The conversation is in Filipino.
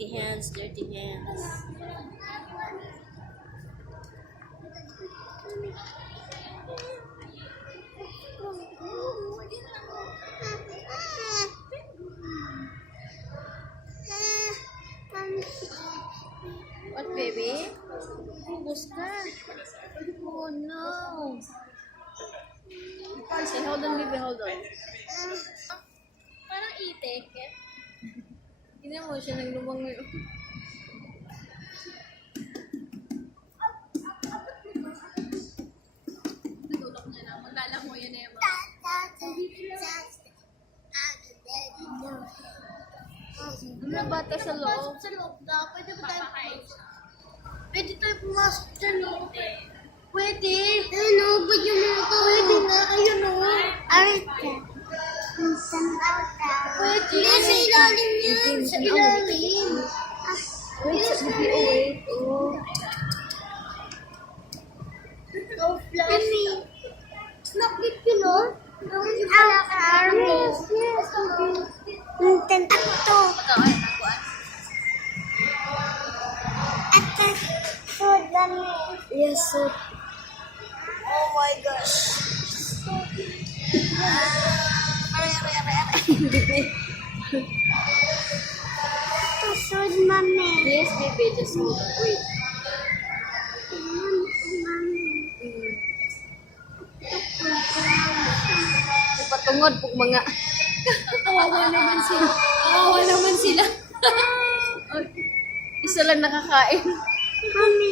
Dirty hands, dirty hands. What, baby? Bubos ka. Oh, no. Say, hold on, baby, hold on. Parang itik, eh. Hindi mo siya naglumang ngayon. Natulog niya na. Maglalamo yan eh. Ano bata sa loob? Sa loob na. Pwede ba tayo pumasok? Pwede tayo pumasok sa loob. Pwede. Ayun o, ba't yung mga ito? Pwede na. Ayun o. Pwede. Sa ilalim yan. Sa ilalim. Wait, sa video, wait. Oh. No flash. Snaplit yun o. Yes, so. Oh my gosh. Tusod, mami. Yes, baby, just hold on. Wait. Patungod po mga. Kawawa naman sila. Kawawa naman sila. Isa lang nakakain. Mami.